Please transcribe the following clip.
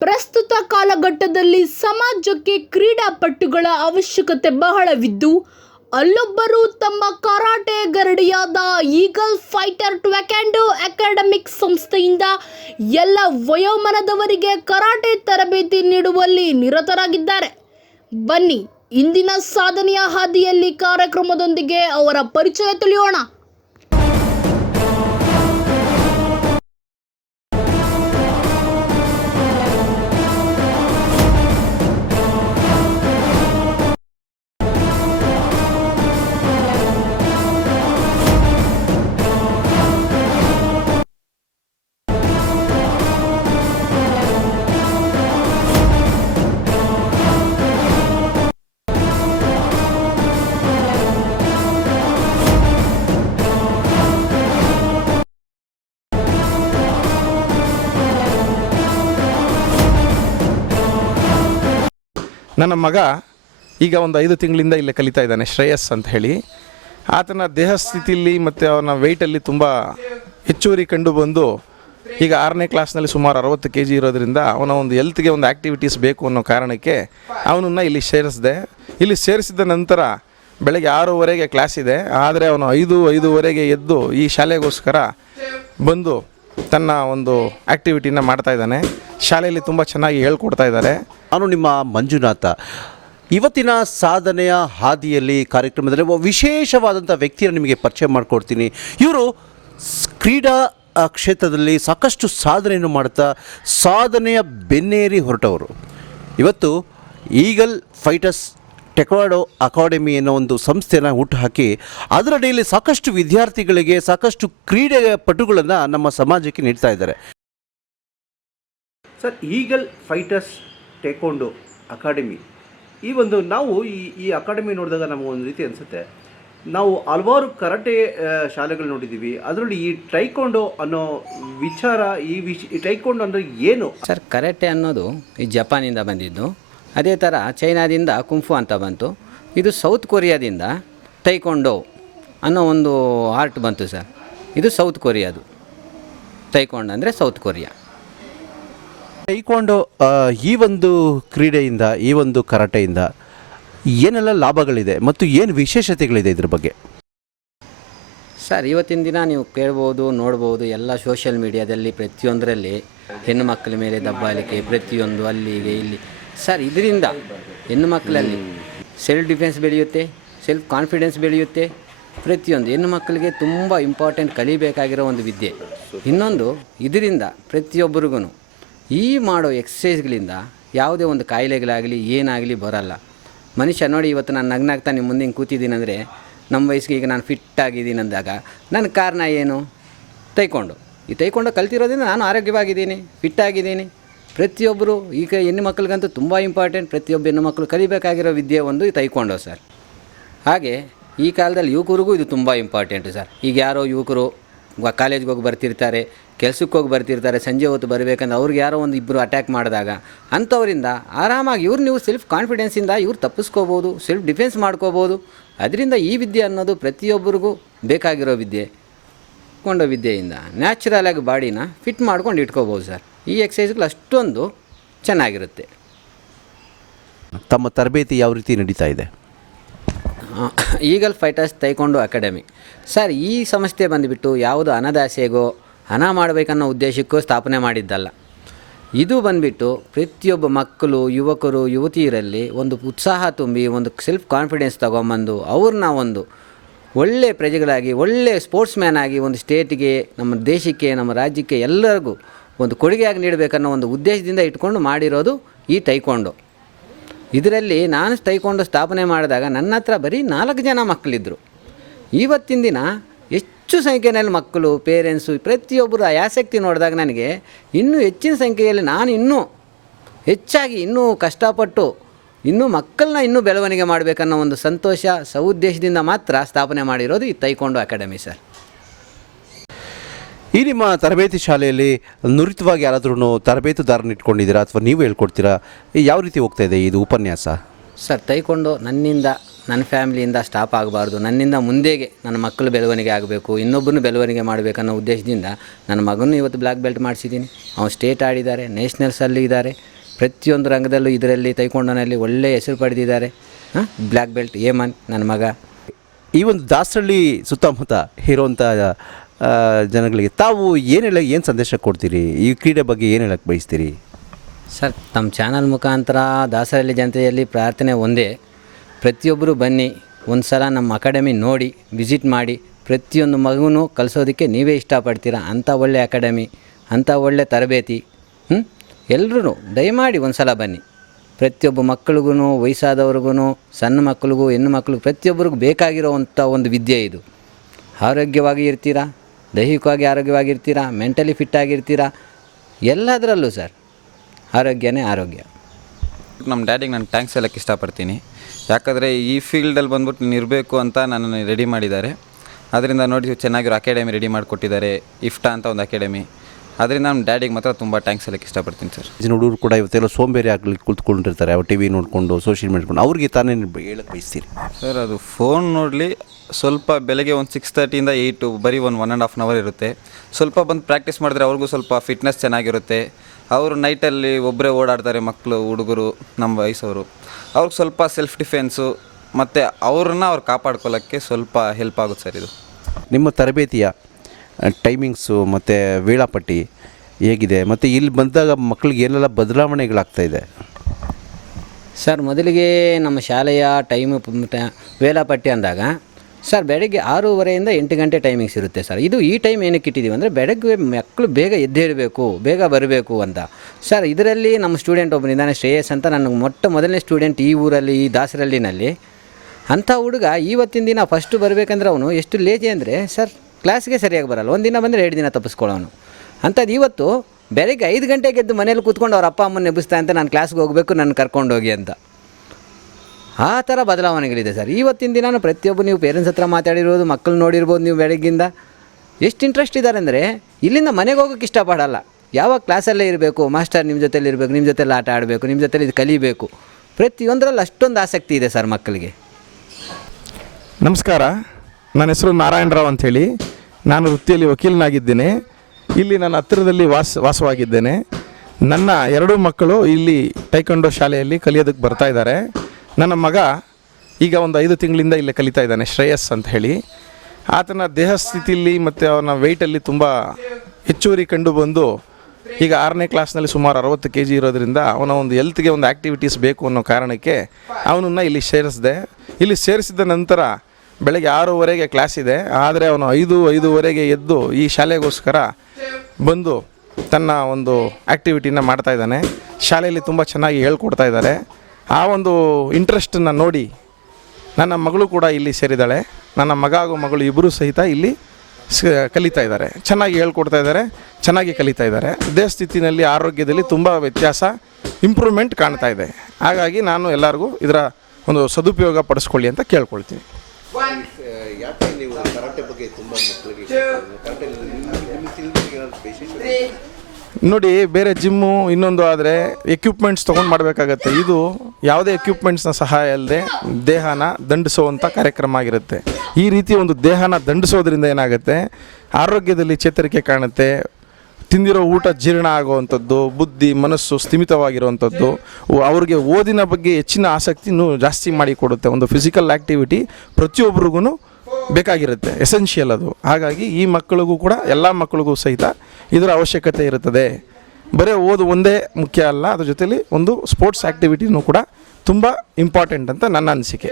ಪ್ರಸ್ತುತ ಕಾಲಘಟ್ಟದಲ್ಲಿ ಸಮಾಜಕ್ಕೆ ಕ್ರೀಡಾಪಟುಗಳ ಅವಶ್ಯಕತೆ ಬಹಳವಿದ್ದು, ಅಲ್ಲೊಬ್ಬರು ತಮ್ಮ ಕರಾಟೆ ಗರಡಿಯಾದ ಈಗಲ್ ಫೈಟರ್ ಟ್ವೆಕ್ಯಾಂಡೋ ಅಕಾಡೆಮಿಕ್ ಸಂಸ್ಥೆಯಿಂದ ಎಲ್ಲ ವಯೋಮಾನದವರಿಗೆ ಕರಾಟೆ ತರಬೇತಿ ನೀಡುವಲ್ಲಿ ನಿರತರಾಗಿದ್ದಾರೆ. ಬನ್ನಿ, ಇಂದಿನ ಸಾಧನೆಯ ಹಾದಿಯಲ್ಲಿ ಕಾರ್ಯಕ್ರಮದೊಂದಿಗೆ ಅವರ ಪರಿಚಯ ತಿಳಿಯೋಣ. ನನ್ನ ಮಗ ಈಗ ಒಂದು ಐದು ತಿಂಗಳಿಂದ ಇಲ್ಲೇ ಕಲಿತಾ ಇದ್ದಾನೆ, ಶ್ರೇಯಸ್ ಅಂತ ಹೇಳಿ. ಆತನ ದೇಹ ಸ್ಥಿತಿಯಲ್ಲಿ ಮತ್ತು ಅವನ ವೆಯ್ಟಲ್ಲಿ ತುಂಬ ಹೆಚ್ಚುವರಿ ಕಂಡು ಬಂದು ಈಗ ಆರನೇ ಕ್ಲಾಸ್ನಲ್ಲಿ ಸುಮಾರು ಅರವತ್ತು ಕೆ ಜಿ ಇರೋದ್ರಿಂದ ಅವನ ಒಂದು ಹೆಲ್ತ್ಗೆ ಒಂದು ಆ್ಯಕ್ಟಿವಿಟೀಸ್ ಬೇಕು ಅನ್ನೋ ಕಾರಣಕ್ಕೆ ಅವನನ್ನು ಇಲ್ಲಿ ಸೇರಿಸಿದೆ. ಇಲ್ಲಿ ಸೇರಿಸಿದ ನಂತರ ಬೆಳಗ್ಗೆ ಆರೂವರೆಗೆ ಕ್ಲಾಸ್ ಇದೆ. ಆದರೆ ಅವನು ಐದು, ಐದೂವರೆಗೆ ಎದ್ದು ಈ ಶಾಲೆಗೋಸ್ಕರ ಬಂದು ತನ್ನ ಒಂದು ಆ್ಯಕ್ಟಿವಿಟಿನ ಮಾಡ್ತಾ ಇದ್ದಾನೆ. ಶಾಲೆಯಲ್ಲಿ ತುಂಬ ಚೆನ್ನಾಗಿ ಹೇಳ್ಕೊಡ್ತಾ ಇದ್ದಾರೆ. ನಾನು ನಿಮ್ಮ ಮಂಜುನಾಥ. ಇವತ್ತಿನ ಸಾಧನೆಯ ಹಾದಿಯಲ್ಲಿ ಕಾರ್ಯಕ್ರಮದಲ್ಲಿ ಒಬ್ಬ ವಿಶೇಷವಾದಂಥ ವ್ಯಕ್ತಿಯನ್ನು ನಿಮಗೆ ಪರಿಚಯ ಮಾಡಿಕೊಡ್ತೀನಿ. ಇವರು ಕ್ರೀಡಾ ಕ್ಷೇತ್ರದಲ್ಲಿ ಸಾಕಷ್ಟು ಸಾಧನೆಯನ್ನು ಮಾಡುತ್ತಾ ಸಾಧನೆಯ ಬೆನ್ನೇರಿ ಹೊರಟವರು. ಇವತ್ತು ಈಗಲ್ ಫೈಟರ್ಸ್ ಟೆಕ್ವಾಡೋ ಅಕಾಡೆಮಿ ಅನ್ನೋ ಒಂದು ಸಂಸ್ಥೆಯನ್ನು ಹುಟ್ಟುಹಾಕಿ ಅದರಡಿಯಲ್ಲಿ ಸಾಕಷ್ಟು ವಿದ್ಯಾರ್ಥಿಗಳಿಗೆ ಸಾಕಷ್ಟು ಕ್ರೀಡೆ ಪಟುಗಳನ್ನು ನಮ್ಮ ಸಮಾಜಕ್ಕೆ ನೀಡ್ತಾ ಇದ್ದಾರೆ. Sir eagle fighters taekwondo academy. ಈ ಒಂದು ನಾವು ಈ ಈ ಅಕಾಡೆಮಿ ನೋಡಿದಾಗ ನಮಗೆ ಒಂದು ರೀತಿ ಅನಿಸುತ್ತೆ. ನಾವು ಹಲವಾರು ಕರಾಟೆ ಶಾಲೆಗಳು ನೋಡಿದ್ದೀವಿ ಅದರಲ್ಲಿ ಈ ಟೈಕೊಂಡು ಅನ್ನೋ ವಿಚಾರ ಈ ವಿಶ್ ಈ ಟೈಕೊಂಡು ಅಂದರೆ ಏನು? ಸರ್ ಕರಾಟೆ ಅನ್ನೋದು ಈ ಜಪಾನಿಂದ ಬಂದಿದ್ದು. ಅದೇ ಥರ ಚೈನಾದಿಂದ ಕುಂಫು ಅಂತ ಬಂತು. ಇದು ಸೌತ್ ಕೊರಿಯಾದಿಂದ ತೈಕೊಂಡೋ ಅನ್ನೋ ಒಂದು ಆರ್ಟ್ ಬಂತು ಸರ್. ಇದು ಸೌತ್ ಕೊರಿಯಾದು. ತೈಕೊಂಡು ಅಂದರೆ ಸೌತ್ ಕೊರಿಯಾ. ತೈಕೊಂಡು ಈ ಒಂದು ಕ್ರೀಡೆಯಿಂದ ಈ ಒಂದು ಕರಾಟೆಯಿಂದ ಏನೆಲ್ಲ ಲಾಭಗಳಿದೆ ಮತ್ತು ಏನು ವಿಶೇಷತೆಗಳಿದೆ ಇದ್ರ ಬಗ್ಗೆ? ಸರ್ ಇವತ್ತಿನ ದಿನ ನೀವು ಕೇಳ್ಬೋದು ನೋಡ್ಬೋದು ಎಲ್ಲ ಸೋಷಿಯಲ್ ಮೀಡಿಯಾದಲ್ಲಿ ಪ್ರತಿಯೊಂದರಲ್ಲಿ ಹೆಣ್ಣು ಮಕ್ಕಳ ಮೇಲೆ ದಬ್ಬಾಲಿಕೆ ಪ್ರತಿಯೊಂದು ಅಲ್ಲಿಗೆ ಇಲ್ಲಿ ಸರ್ ಇದರಿಂದ ಹೆಣ್ಣು ಮಕ್ಕಳಲ್ಲಿ ಸೆಲ್ಫ್ ಡಿಫೆನ್ಸ್ ಬೆಳೆಯುತ್ತೆ ಸೆಲ್ಫ್ ಕಾನ್ಫಿಡೆನ್ಸ್ ಬೆಳೆಯುತ್ತೆ. ಪ್ರತಿಯೊಂದು ಹೆಣ್ಣು ಮಕ್ಕಳಿಗೆ ತುಂಬ ಇಂಪಾರ್ಟೆಂಟ್ ಕಲಿಬೇಕಾಗಿರೋ ಒಂದು ವಿದ್ಯೆ. ಇನ್ನೊಂದು ಇದರಿಂದ ಪ್ರತಿಯೊಬ್ಬರಿಗೂ ಈ ಮಾಡೋ ಎಕ್ಸಸೈಸ್ಗಳಿಂದ ಯಾವುದೇ ಒಂದು ಕಾಯಿಲೆಗಳಾಗಲಿ ಏನಾಗಲಿ ಬರಲ್ಲ. ಮನುಷ್ಯ ನೋಡಿ ಇವತ್ತು ನಾನು ನಗ್ನಾಗ್ತಾ ನಿಮ್ಮ ಮುಂದೆ ಹಿಂಗೆ ಕೂತಿದ್ದೀನಿ ಅಂದರೆ ನಮ್ಮ ವಯಸ್ಸಿಗೆ ಈಗ ನಾನು ಫಿಟ್ ಆಗಿದ್ದೀನಿ ಅಂದಾಗ ನನ್ನ ಕಾರಣ ಏನು? ತೈಕೊಂಡು ಈ ತೈಕೊಂಡು ಕಲ್ತಿರೋದ್ರಿಂದ ನಾನು ಆರೋಗ್ಯವಾಗಿದ್ದೀನಿ ಫಿಟ್ ಆಗಿದ್ದೀನಿ. ಪ್ರತಿಯೊಬ್ಬರು, ಈಗ ಹೆಣ್ಣು ಮಕ್ಕಳಿಗಂತೂ ತುಂಬ ಇಂಪಾರ್ಟೆಂಟ್ ಪ್ರತಿಯೊಬ್ಬ ಹೆಣ್ಣು ಮಕ್ಕಳು ಕಲಿಬೇಕಾಗಿರೋ ವಿದ್ಯೆ ಒಂದು ತೈಕೊಂಡು ಸರ್ ಹಾಗೆ ಈ ಕಾಲದಲ್ಲಿ ಯುವಕರಿಗೂ ಇದು ತುಂಬ ಇಂಪಾರ್ಟೆಂಟು ಸರ್ ಈಗ ಯಾರೋ ಯುವಕರು ಕಾಲೇಜ್ಗೆ ಹೋಗಿ ಬರ್ತಿರ್ತಾರೆ, ಕೆಲಸಕ್ಕೆ ಹೋಗಿ ಬರ್ತಿರ್ತಾರೆ, ಸಂಜೆ ಹೊತ್ತು ಬರಬೇಕಂದ್ರೆ ಅವ್ರಿಗೆ ಯಾರೋ ಒಂದು ಇಬ್ಬರು ಅಟ್ಯಾಕ್ ಮಾಡಿದಾಗ, ಅಂಥವರಿಂದ ಆರಾಮಾಗಿ ಇವ್ರು ನೀವು ಸೆಲ್ಫ್ ಕಾನ್ಫಿಡೆನ್ಸಿಂದ ಇವ್ರು ತಪ್ಪಿಸ್ಕೋಬೋದು ಸೆಲ್ಫ್ ಡಿಫೆನ್ಸ್ ಮಾಡ್ಕೋಬೋದು. ಅದರಿಂದ ಈ ವಿದ್ಯೆ ಅನ್ನೋದು ಪ್ರತಿಯೊಬ್ಬರಿಗೂ ಬೇಕಾಗಿರೋ ವಿದ್ಯೆ, ಕೊಂಡ ವಿದ್ಯೆಯಿಂದ. ನ್ಯಾಚುರಲಾಗಿ ಬಾಡಿನ ಫಿಟ್ ಮಾಡ್ಕೊಂಡು ಇಟ್ಕೋಬೋದು ಸರ್ ಈ ಎಕ್ಸಸೈಸ್ಗಳು ಅಷ್ಟೊಂದು ಚೆನ್ನಾಗಿರುತ್ತೆ. ತಮ್ಮ ತರಬೇತಿ ಯಾವ ರೀತಿ ನಡೀತಾ ಇದೆ? Eagle fighters taekwondo academy sir ಈ ಸಂಸ್ಥೆ ಬಂದುಬಿಟ್ಟು ಯಾವುದು ಅನದಾಸೆಗೋ ಹಣ ಮಾಡಬೇಕನ್ನೋ ಉದ್ದೇಶಕ್ಕೂ ಸ್ಥಾಪನೆ ಮಾಡಿದ್ದಲ್ಲ. ಇದು ಬಂದುಬಿಟ್ಟು ಪ್ರತಿಯೊಬ್ಬ ಮಕ್ಕಳು ಯುವಕರು ಯುವತಿಯರಲ್ಲಿ ಒಂದು ಉತ್ಸಾಹ ತುಂಬಿ ಒಂದು ಸೆಲ್ಫ್ ಕಾನ್ಫಿಡೆನ್ಸ್ ತೊಗೊಂಬಂದು ಅವ್ರನ್ನ ಒಂದು ಒಳ್ಳೆ ಪ್ರಜೆಗಳಾಗಿ ಒಳ್ಳೆ ಸ್ಪೋರ್ಟ್ಸ್ ಮ್ಯಾನ್ ಆಗಿ ಒಂದು ಸ್ಟೇಟಿಗೆ ನಮ್ಮ ದೇಶಕ್ಕೆ ನಮ್ಮ ರಾಜ್ಯಕ್ಕೆ ಎಲ್ಲರಿಗೂ ಒಂದು ಕೊಡುಗೆಯಾಗಿ ನೀಡಬೇಕನ್ನೋ ಒಂದು ಉದ್ದೇಶದಿಂದ ಇಟ್ಕೊಂಡು ಮಾಡಿರೋದು ಈ ತೈಕೊಂಡು ಇದರಲ್ಲಿ ನಾನು ತೈಕೊಂಡು ಸ್ಥಾಪನೆ ಮಾಡಿದಾಗ ನನ್ನ ಹತ್ರ ಬರೀ ನಾಲ್ಕು ಜನ ಮಕ್ಕಳಿದ್ದರು ಇವತ್ತಿನ ದಿನ ಹೆಚ್ಚು ಸಂಖ್ಯೆಯಲ್ಲಿ ಮಕ್ಕಳು ಪೇರೆಂಟ್ಸು ಪ್ರತಿಯೊಬ್ಬರು ಆಸಕ್ತಿ ನೋಡಿದಾಗ ನನಗೆ ಇನ್ನೂ ಹೆಚ್ಚಿನ ಸಂಖ್ಯೆಯಲ್ಲಿ ನಾನು ಇನ್ನೂ ಹೆಚ್ಚಾಗಿ ಇನ್ನೂ ಕಷ್ಟಪಟ್ಟು ಇನ್ನೂ ಮಕ್ಕಳನ್ನ ಇನ್ನೂ ಬೆಳವಣಿಗೆ ಮಾಡಬೇಕನ್ನೋ ಒಂದು ಸಂತೋಷ, ಸೌದ್ದೇಶದಿಂದ ಮಾತ್ರ ಸ್ಥಾಪನೆ ಮಾಡಿರೋದು ಈ ತೈಕೊಂಡು ಅಕಾಡೆಮಿ ಸರ್ ಈ ನಿಮ್ಮ ತರಬೇತಿ ಶಾಲೆಯಲ್ಲಿ ನುರಿತವಾಗಿ ಯಾರಾದ್ರೂ ತರಬೇತುದಾರನ ಇಟ್ಕೊಂಡಿದ್ದೀರಾ ಅಥವಾ ನೀವು ಹೇಳ್ಕೊಡ್ತೀರಾ? ಯಾವ ರೀತಿ ಹೋಗ್ತಾ ಇದೆ ಇದು ಉಪನ್ಯಾಸ? ಸರ್ ತೈಕೊಂಡು ನನ್ನಿಂದ ನನ್ನ ಫ್ಯಾಮಿಲಿಯಿಂದ ಸ್ಟಾಪ್ ಆಗಬಾರ್ದು. ನನ್ನಿಂದ ಮುಂದೆಗೆ ನನ್ನ ಮಕ್ಕಳು ಬೆಳವಣಿಗೆ ಆಗಬೇಕು ಇನ್ನೊಬ್ಬರನ್ನು ಬೆಳವಣಿಗೆ ಮಾಡಬೇಕನ್ನೋ ಉದ್ದೇಶದಿಂದ ನನ್ನ ಮಗನೂ ಇವತ್ತು ಬ್ಲ್ಯಾಕ್ ಬೆಲ್ಟ್ ಮಾಡಿಸಿದ್ದೀನಿ. ಅವನು ಸ್ಟೇಟ್ ಆಡಿದ್ದಾರೆ ನ್ಯಾಷನಲ್ಸಲ್ಲಿ ಇದ್ದಾರೆ. ಪ್ರತಿಯೊಂದು ರಂಗದಲ್ಲೂ ಇದರಲ್ಲಿ ತೈಕೊಂಡನಲ್ಲಿ ಒಳ್ಳೆಯ ಹೆಸರು ಪಡೆದಿದ್ದಾರೆ. ಹಾಂ? ಬ್ಲ್ಯಾಕ್ ಬೆಲ್ಟ್ ಏಮನ್ ನನ್ನ ಮಗ. ಈ ಒಂದು ದಾಸರಳ್ಳಿ ಸುತ್ತಮುತ್ತ ಇರುವಂಥ ಜನಗಳಿಗೆ ತಾವು ಏನು ಹೇಳ, ಏನು ಸಂದೇಶ ಕೊಡ್ತೀರಿ? ಈ ಕ್ರೀಡೆ ಬಗ್ಗೆ ಏನು ಹೇಳಕ್ಕೆ ಬಯಸ್ತೀರಿ? ಸರ್ ತಮ್ಮ ಚಾನಲ್ ಮುಖಾಂತರ ದಾಸರಳ್ಳಿ ಜನತೆಯಲ್ಲಿ ಪ್ರಾರ್ಥನೆ ಒಂದೇ. ಪ್ರತಿಯೊಬ್ಬರು ಬನ್ನಿ ಒಂದು ಸಲ ನಮ್ಮ ಅಕಾಡೆಮಿ ನೋಡಿ, ವಿಸಿಟ್ ಮಾಡಿ, ಪ್ರತಿಯೊಂದು ಮಗುನೂ ಕಲಿಸೋದಕ್ಕೆ ನೀವೇ ಇಷ್ಟಪಡ್ತೀರಾ? ಅಂಥ ಒಳ್ಳೆ ಅಕಾಡೆಮಿ, ಅಂಥ ಒಳ್ಳೆ ತರಬೇತಿ ಹ್ಞೂ ಎಲ್ಲರೂ ದಯಮಾಡಿ ಒಂದು ಸಲ ಬನ್ನಿ. ಪ್ರತಿಯೊಬ್ಬ ಮಕ್ಕಳಿಗೂ ವಯಸ್ಸಾದವ್ರಿಗೂ ಸಣ್ಣ ಮಕ್ಕಳಿಗೂ, ಹೆಣ್ಣು ಮಕ್ಕಳಿಗೂ, ಪ್ರತಿಯೊಬ್ಬರಿಗೂ ಬೇಕಾಗಿರೋವಂಥ ಒಂದು ವಿದ್ಯೆ ಇದು. ಆರೋಗ್ಯವಾಗಿ ಇರ್ತೀರಾ? ದೈಹಿಕವಾಗಿ ಆರೋಗ್ಯವಾಗಿರ್ತೀರಾ ಮೆಂಟಲಿ ಫಿಟ್ ಆಗಿರ್ತೀರಾ, ಎಲ್ಲದರಲ್ಲೂ ಸರ್, ಆರೋಗ್ಯನೇ ಆರೋಗ್ಯ. ನಮ್ಮ ಡ್ಯಾಡಿಗೆ ನಾನು ಟ್ಯಾಂಕ್ಸ್ ಹೇಳಕ್ಕೆ ಇಷ್ಟಪಡ್ತೀನಿ. ಯಾಕಂದರೆ ಈ ಫೀಲ್ಡಲ್ಲಿ ಬಂದ್ಬಿಟ್ಟು ನೀನು ಇರಬೇಕು ಅಂತ ನನ್ನನ್ನು ರೆಡಿ ಮಾಡಿದ್ದಾರೆ. ಅದರಿಂದ ನೋಡಿ ಚೆನ್ನಾಗಿರೋ ಅಕಾಡೆಮಿ ರೆಡಿ ಮಾಡಿಕೊಟ್ಟಿದ್ದಾರೆ, ಇಫ್ಟಾ ಅಂತ ಒಂದು ಅಕಾಡೆಮಿ ಅದರಿಂದ ನಮ್ಮ ಡ್ಯಾಡಿಗೆ ಮಾತ್ರ ತುಂಬ ಟ್ಯಾಂಕ್ಸ್ ಹೇಳಕ್ಕೆ ಇಷ್ಟಪಡ್ತೀನಿ ಸರ್ ಇದನ್ನ ಹುಡುಗರು ಕೂಡ ಇವತ್ತೆಲ್ಲ ಸೋಂಬೇರಿ ಆಗಲಿ ಕುಳಿತುಕೊಂಡಿರ್ತಾರೆ ಅವ್ರು ಟಿ ವಿ ನೋಡಿಕೊಂಡು ಸೋಷಿಯಲ್ ಮೀಡಿಯಾ ಅವ್ರಿಗೆ ತಾನೇ ಹೇಳಕ್ಕೆ ಬಯಸ್ತೀರಿ? ಸರ್ ಅದು ಫೋನ್ ನೋಡಲಿ ಸ್ವಲ್ಪ ಬೆಳಗ್ಗೆ ಒಂದು ಸಿಕ್ಸ್ ತರ್ಟಿಯಿಂದ ಏಯ್ಟು ಬರೀ ಒಂದು ಒನ್ ಆ್ಯಂಡ್ ಹಾಫ್ ಅವರ್ ಇರುತ್ತೆ. ಸ್ವಲ್ಪ ಬಂದು ಪ್ರಾಕ್ಟೀಸ್ ಮಾಡಿದ್ರೆ ಅವ್ರಿಗೂ ಸ್ವಲ್ಪ ಫಿಟ್ನೆಸ್ ಚೆನ್ನಾಗಿರುತ್ತೆ. ಅವರು ನೈಟಲ್ಲಿ ಒಬ್ಬರೇ ಓಡಾಡ್ತಾರೆ ಮಕ್ಕಳು ಹುಡುಗರು ನಮ್ಮ ವಯಸ್ಸವರು. ಅವ್ರಿಗೆ ಸ್ವಲ್ಪ ಸೆಲ್ಫ್ ಡಿಫೆನ್ಸು ಮತ್ತು ಅವ್ರನ್ನ ಅವ್ರು ಕಾಪಾಡ್ಕೊಳ್ಳೋಕ್ಕೆ ಸ್ವಲ್ಪ ಹೆಲ್ಪ್ ಆಗುತ್ತೆ ಸರ್ ಇದು. ನಿಮ್ಮ ತರಬೇತಿಯ ಟೈಮಿಂಗ್ಸು ಮತ್ತು ವೇಳಾಪಟ್ಟಿ ಹೇಗಿದೆ? ಮತ್ತು ಇಲ್ಲಿ ಬಂದಾಗ ಮಕ್ಕಳಿಗೆ ಏನೆಲ್ಲ ಬದಲಾವಣೆಗಳಾಗ್ತಾ ಇದೆ? ಸರ್, ಮೊದಲಿಗೆ ನಮ್ಮ ಶಾಲೆಯ ಟೈಮ್ ವೇಳಾಪಟ್ಟಿ ಅಂದಾಗ, ಸರ್, ಬೆಳಗ್ಗೆ ಆರೂವರೆಯಿಂದ ಎಂಟು ಗಂಟೆ ಟೈಮಿಂಗ್ಸ್ ಇರುತ್ತೆ ಸರ್. ಇದು ಈ ಟೈಮ್ ಏನಕ್ಕೆ ಇಟ್ಟಿದ್ದೀವಿ ಅಂದರೆ, ಬೆಳಗ್ಗೆ ಮಕ್ಕಳು ಬೇಗ ಎದ್ದೇಳಬೇಕು ಬೇಗ ಬರಬೇಕು ಅಂತ. ಸರ್, ಇದರಲ್ಲಿ ನಮ್ಮ ಸ್ಟೂಡೆಂಟ್ ಒಬ್ಬನಿದ್ದಾನೆ ಶ್ರೇಯಸ್ ಅಂತ. ನನಗೆ ಮೊಟ್ಟ ಮೊದಲನೇ ಸ್ಟೂಡೆಂಟ್ ಈ ಊರಲ್ಲಿ, ಈ ದಾಸರಳ್ಳಿನಲ್ಲಿ ಅಂಥ ಹುಡುಗ ಇವತ್ತಿನ ದಿನ ಫಸ್ಟು ಬರಬೇಕಂದ್ರೆ ಅವನು ಎಷ್ಟು ಲೇಜಿ ಅಂದರೆ, ಸರ್ ಕ್ಲಾಸ್ಗೆ ಸರಿಯಾಗಿ ಬರಲ್ಲ. ದಿನ ಬಂದರೆ ಎರಡು ದಿನ ತಪ್ಪಿಸ್ಕೊಳ್ಳೋನು. ಅಂಥದ್ದು ಇವತ್ತು ಬೆಳಗ್ಗೆ ಐದು ಗಂಟೆಗೆ ಎದ್ದು ಮನೇಲಿ ಕೂತ್ಕೊಂಡು ಅವ್ರ ಅಪ್ಪ ಅಮ್ಮನ ನೆಬ್ಬಿಸ್ತಾ ಅಂತ ನಾನು ಕ್ಲಾಸ್ಗೆ ಹೋಗಬೇಕು, ನಾನು ಕರ್ಕೊಂಡು ಹೋಗಿ ಅಂತ. ಆ ಥರ ಬದಲಾವಣೆಗಳಿದೆ ಸರ್. ಇವತ್ತಿನ ದಿನ ಪ್ರತಿಯೊಬ್ಬರು ನೀವು ಪೇರೆಂಟ್ಸ್ ಹತ್ರ ಮಾತಾಡಿರ್ಬೋದು ಮಕ್ಕಳು ನೋಡಿರ್ಬೋದು ನೀವು ಬೆಳಗ್ಗಿಂದ. ಎಷ್ಟು ಇಂಟ್ರೆಸ್ಟ್ ಇದ್ದಾರೆ ಅಂದರೆ ಇಲ್ಲಿಂದ ಮನೆಗೆ ಹೋಗೋಕ್ಕೆ ಇಷ್ಟಪಡಲ್ಲ. ಯಾವಾಗ ಕ್ಲಾಸಲ್ಲೇ ಇರಬೇಕು, ಮಾಸ್ಟರ್ ನಿಮ್ಮ ಜೊತೆಲಿ ಇರಬೇಕು ನಿಮ್ಮ ಜೊತೆಲಿ ಆಟ ಆಡಬೇಕು ನಿಮ್ಮ ಜೊತೆಲಿ ಇದು ಕಲಿಬೇಕು. ಪ್ರತಿಯೊಂದರಲ್ಲಿ ಅಷ್ಟೊಂದು ಆಸಕ್ತಿ ಇದೆ ಸರ್ ಮಕ್ಕಳಿಗೆ ನಮಸ್ಕಾರ. ನನ್ನ ಹೆಸರು ನಾರಾಯಣರಾವ್ ಅಂಥೇಳಿ. ನಾನು ವೃತ್ತಿಯಲ್ಲಿ ವಕೀಲನಾಗಿದ್ದೇನೆ. ಇಲ್ಲಿ ನನ್ನ ಹತ್ತಿರದಲ್ಲಿ ವಾಸ, ವಾಸವಾಗಿದ್ದೇನೆ. ನನ್ನ ಎರಡೂ ಮಕ್ಕಳು ಇಲ್ಲಿ ಟೈಕಂಡೋ ಶಾಲೆಯಲ್ಲಿ ಕಲಿಯೋದಕ್ಕೆ ಬರ್ತಾ ಇದ್ದಾರೆ. ನನ್ನ ಮಗ ಈಗ ಒಂದು ಐದು ತಿಂಗಳಿಂದ ಇಲ್ಲಿ ಕಲಿತಾ ಇದ್ದಾನೆ, ಶ್ರೇಯಸ್ ಅಂತ ಹೇಳಿ. ಆತನ ದೇಹ ಸ್ಥಿತಿಯಲ್ಲಿ ಮತ್ತು ಅವನ ವೆಯ್ಟಲ್ಲಿ ತುಂಬ ಹೆಚ್ಚುವರಿ ಕಂಡು ಬಂದು ಈಗ ಆರನೇ ಕ್ಲಾಸ್ನಲ್ಲಿ ಸುಮಾರು ಅರವತ್ತು ಕೆ ಜಿ ಇರೋದ್ರಿಂದ ಅವನ ಒಂದು ಹೆಲ್ತ್ಗೆ ಒಂದು ಆ್ಯಕ್ಟಿವಿಟೀಸ್ ಬೇಕು ಅನ್ನೋ ಕಾರಣಕ್ಕೆ ಅವನನ್ನು ಇಲ್ಲಿ ಸೇರಿಸಿದೆ. ಇಲ್ಲಿ ಸೇರಿಸಿದ ನಂತರ ಬೆಳಗ್ಗೆ ಆರೂವರೆಗೆ ಕ್ಲಾಸ್ ಇದೆ. ಆದರೆ ಅವನು ಐದು, ಐದೂವರೆಗೆ ಎದ್ದು ಈ ಶಾಲೆಗೋಸ್ಕರ ಬಂದು ತನ್ನ ಒಂದು ಆ್ಯಕ್ಟಿವಿಟಿನ ಮಾಡ್ತಾ ಇದ್ದಾನೆ. ಶಾಲೆಯಲ್ಲಿ ತುಂಬ ಚೆನ್ನಾಗಿ ಹೇಳ್ಕೊಡ್ತಾ ಇದ್ದಾರೆ. ಆ ಒಂದು ಇಂಟ್ರೆಸ್ಟನ್ನು ನೋಡಿ ನನ್ನ ಮಗಳು ಕೂಡ ಇಲ್ಲಿ ಸೇರಿದ್ದಾಳೆ. ನನ್ನ ಮಗ ಹಾಗೂ ಮಗಳು ಇಬ್ಬರೂ ಸಹಿತ ಇಲ್ಲಿ ಕಲಿತಾ ಇದ್ದಾರೆ. ಚೆನ್ನಾಗಿ ಹೇಳ್ಕೊಡ್ತಾ ಇದ್ದಾರೆ. ಚೆನ್ನಾಗಿ ಕಲಿತಾ ಇದ್ದಾರೆ. ದೇಹಸ್ಥಿತಿನಲ್ಲಿ ಆರೋಗ್ಯದಲ್ಲಿ ತುಂಬ ವ್ಯತ್ಯಾಸ ಇಂಪ್ರೂವ್ಮೆಂಟ್ ಕಾಣ್ತಾ ಇದೆ. ಹಾಗಾಗಿ ನಾನು ಎಲ್ಲರಿಗೂ ಇದರ ಒಂದು ಸದುಪಯೋಗ ಪಡಿಸ್ಕೊಳ್ಳಿ ಅಂತ ಕೇಳ್ಕೊಳ್ತೀನಿ. ನೋಡಿ ಬೇರೆ ಜಿಮ್ಮು ಇನ್ನೊಂದು ಆದರೆ ಎಕ್ವಿಪ್ಮೆಂಟ್ಸ್ ತೊಗೊಂಡು ಮಾಡಬೇಕಾಗತ್ತೆ. ಇದು ಯಾವುದೇ ಎಕ್ವಿಪ್ಮೆಂಟ್ಸ್ನ ಸಹಾಯ ಇಲ್ಲದೆ ದೇಹನ ದಂಡಿಸುವಂಥ ಕಾರ್ಯಕ್ರಮ ಆಗಿರುತ್ತೆ. ಈ ರೀತಿ ಒಂದು ದೇಹನ ದಂಡಿಸೋದ್ರಿಂದ ಏನಾಗುತ್ತೆ? ಆರೋಗ್ಯದಲ್ಲಿ ಚೇತರಿಕೆ ಕಾಣುತ್ತೆ. ತಿಂದಿರೋ ಊಟ ಜೀರ್ಣ ಆಗುವಂಥದ್ದು, ಬುದ್ಧಿ, ಮನಸ್ಸು ಸ್ಥಿಮಿತವಾಗಿರುವಂಥದ್ದು ಅವರಿಗೆ ಓದಿನ ಬಗ್ಗೆ ಹೆಚ್ಚಿನ ಆಸಕ್ತಿನೂ ಜಾಸ್ತಿ ಮಾಡಿಕೊಡುತ್ತೆ ಒಂದು ಫಿಸಿಕಲ್ ಆ್ಯಕ್ಟಿವಿಟಿ ಪ್ರತಿಯೊಬ್ಬರಿಗೂ ಬೇಕಾಗಿರುತ್ತೆ ಎಸೆನ್ಷಿಯಲ್ ಅದು. ಹಾಗಾಗಿ ಈ ಮಕ್ಕಳಿಗೂ ಕೂಡ, ಎಲ್ಲ ಮಕ್ಕಳಿಗೂ ಸಹಿತ ಇದರ ಅವಶ್ಯಕತೆ ಇರುತ್ತದೆ. ಬರೀ ಓದು ಒಂದೇ ಮುಖ್ಯ ಅಲ್ಲ, ಅದ್ರ ಜೊತೆಲಿ ಒಂದು ಸ್ಪೋರ್ಟ್ಸ್ ಆ್ಯಕ್ಟಿವಿಟಿನೂ ಕೂಡ ತುಂಬ ಇಂಪಾರ್ಟೆಂಟ್ ಅಂತ ನನ್ನ ಅನಿಸಿಕೆ.